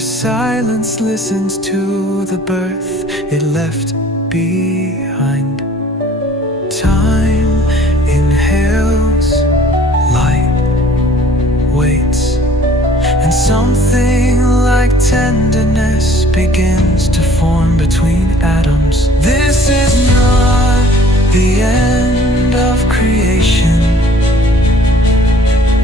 silence listens to the birth it left behind. Time inhales, light waits, and something like tenderness begins to form between atoms. This is not the end of creation,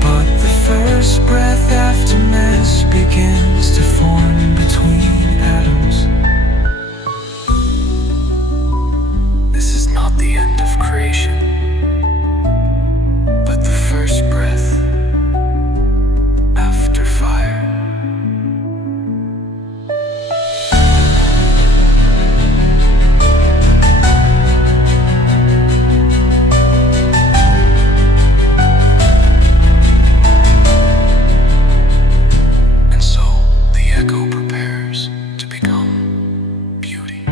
but the first breath after mess begins to form between atoms. This is not the end of creation, but the first breath after fire. And so the echo prepares to become beauty.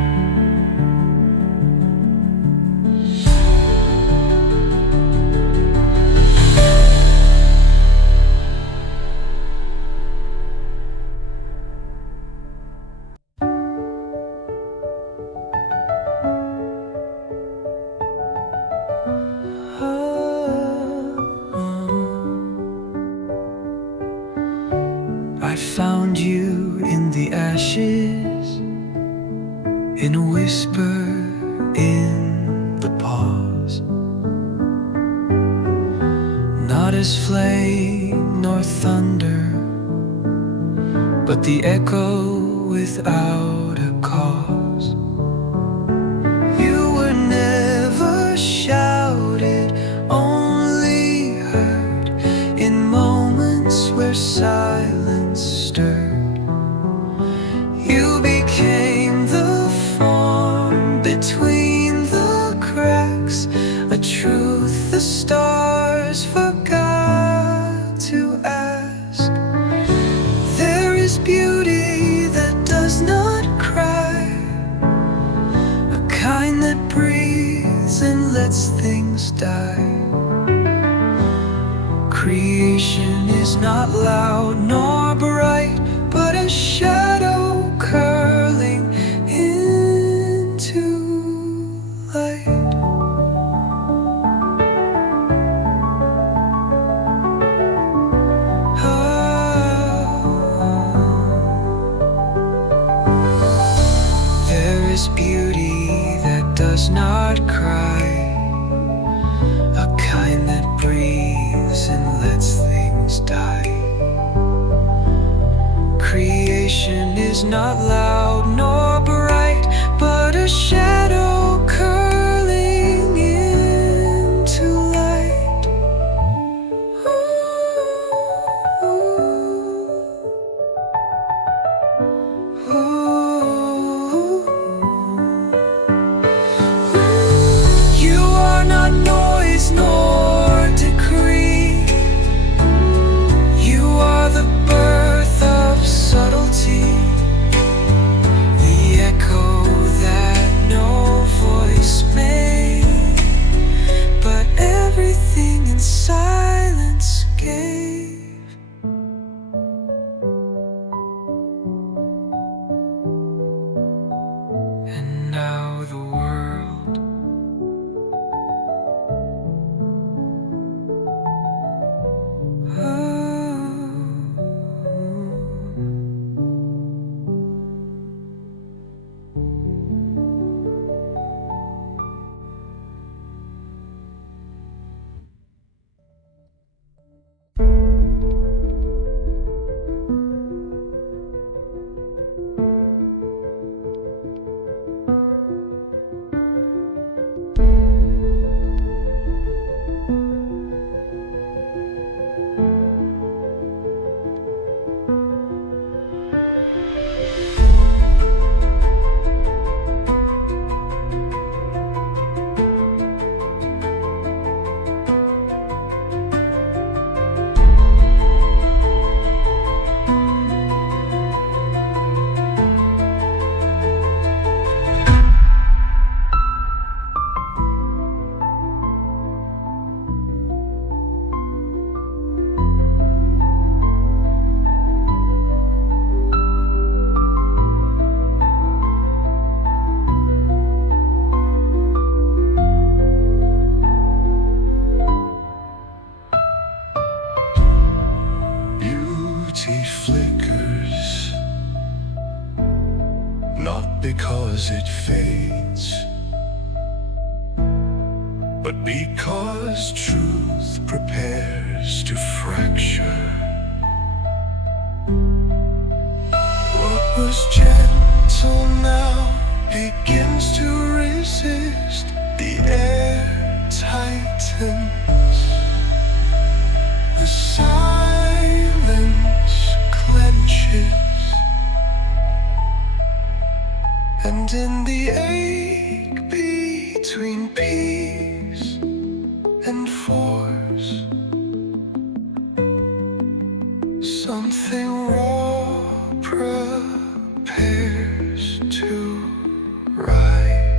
I found you in the ashes, in a whisper, in the pause. Not as flame nor thunder, but the echo without a cause. You were never shouted, only heard in moments where silence stirred. You became the form between the cracks, a truth the stars forgot to ask. There is beauty that does not cry, a kind that breathes and lets things die. Creation is not loud nor bright, but a shadow curling into light. There is beauty that does not cry, a kind that breathes and lets things die. Creation is not loud nor bright, but a shadow curling into light. You are not noise nor decree. You are the birth of subtlety, the echo that no voice made, but everything in silence gave. And now the world but because truth prepares to fracture. What was gentle now begins to resist. The air tightens, the silence clenches, and in the ache between peace and force, something raw prepares to rise.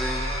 rising.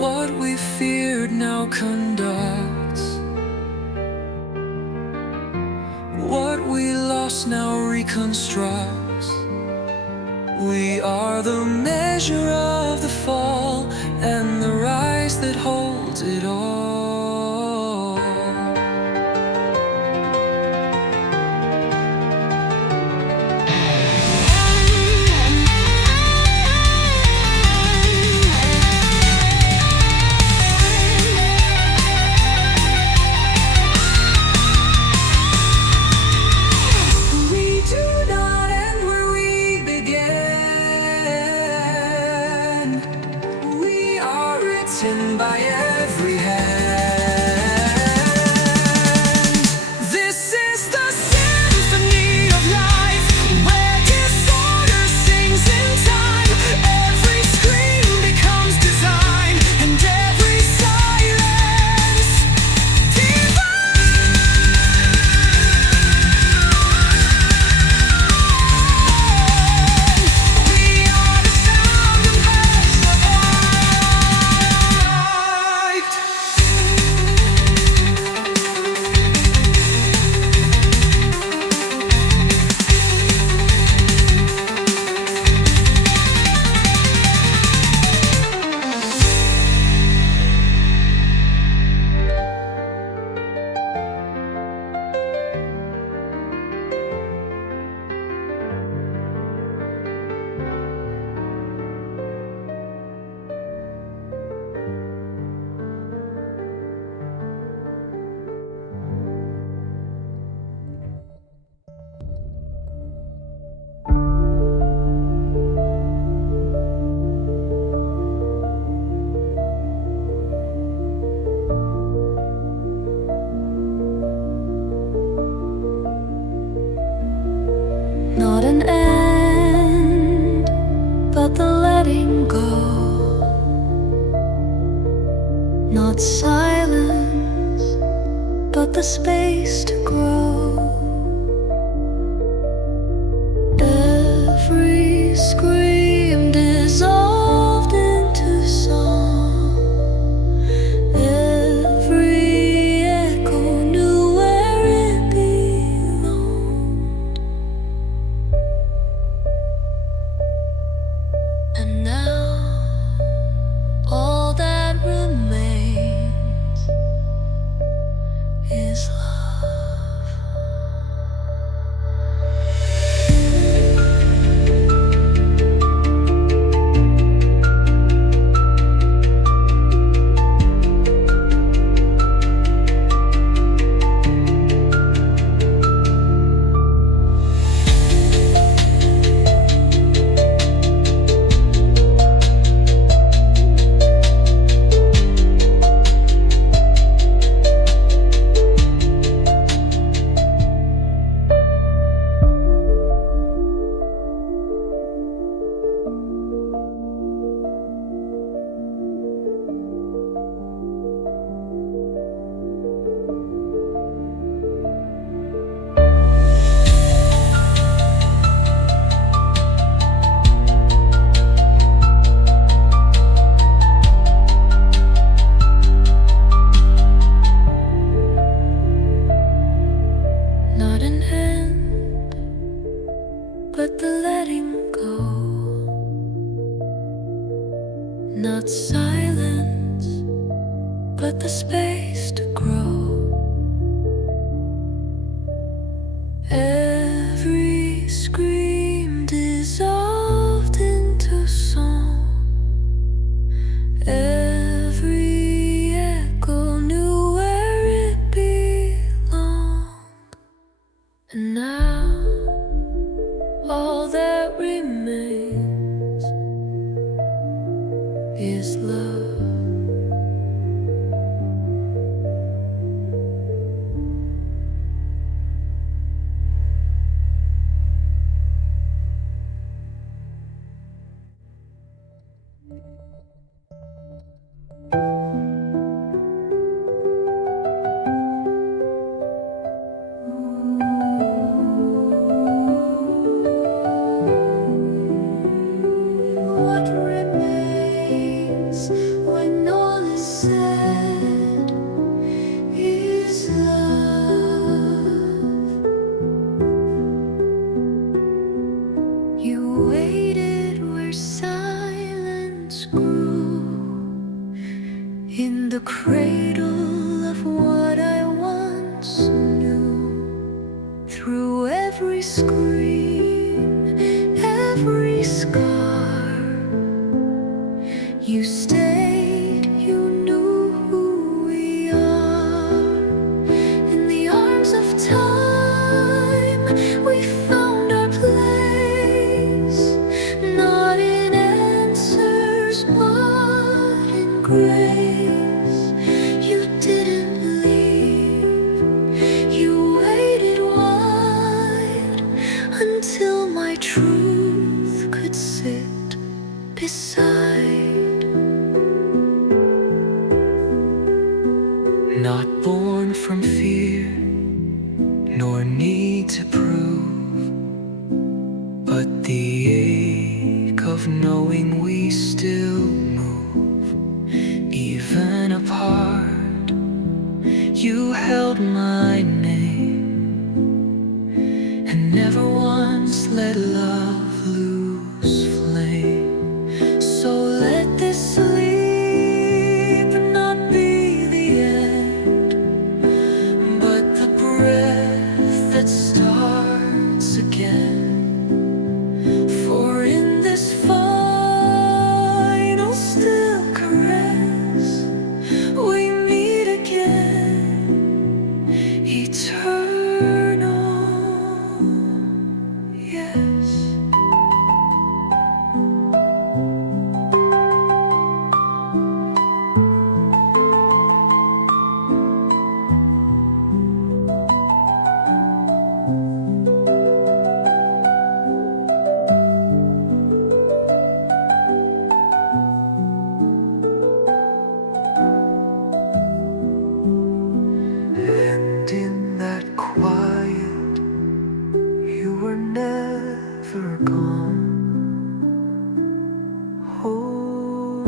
What we feared now conducts. What we lost now reconstructs. We are the measure of the fall and the rise that holds it all. By every hand, this is the symphony of life, where disorder sings in time. Every scream becomes design, and every silence divine. We are the sound of not an end, but the letting go. Not silence, but the space to grow. Every scream dissolved into song. Every echo knew where it belonged. but the letting go. Not silence, but the space to grow. Every scream dissolved into song. Every echo knew where it belonged. And now all that remains is love. What remains when all is said is love. You waited where silence grew, in the cradle of what I once knew. Through every scream, every scar, you stayed, you knew who we are. In the arms of time, we found our place, not in answers, but in grace. You didn't leave, you waited wide until my truth could sit beside. Not born from fear, nor need to prove, but the ache of knowing we still move. Even apart, you held my name, and never once let love lose flame. So let this sleep not be the end, but the breath that starts again. For in this final still caress, we meet again, eternal, yes. And in that quiet, you were never gone. Oh,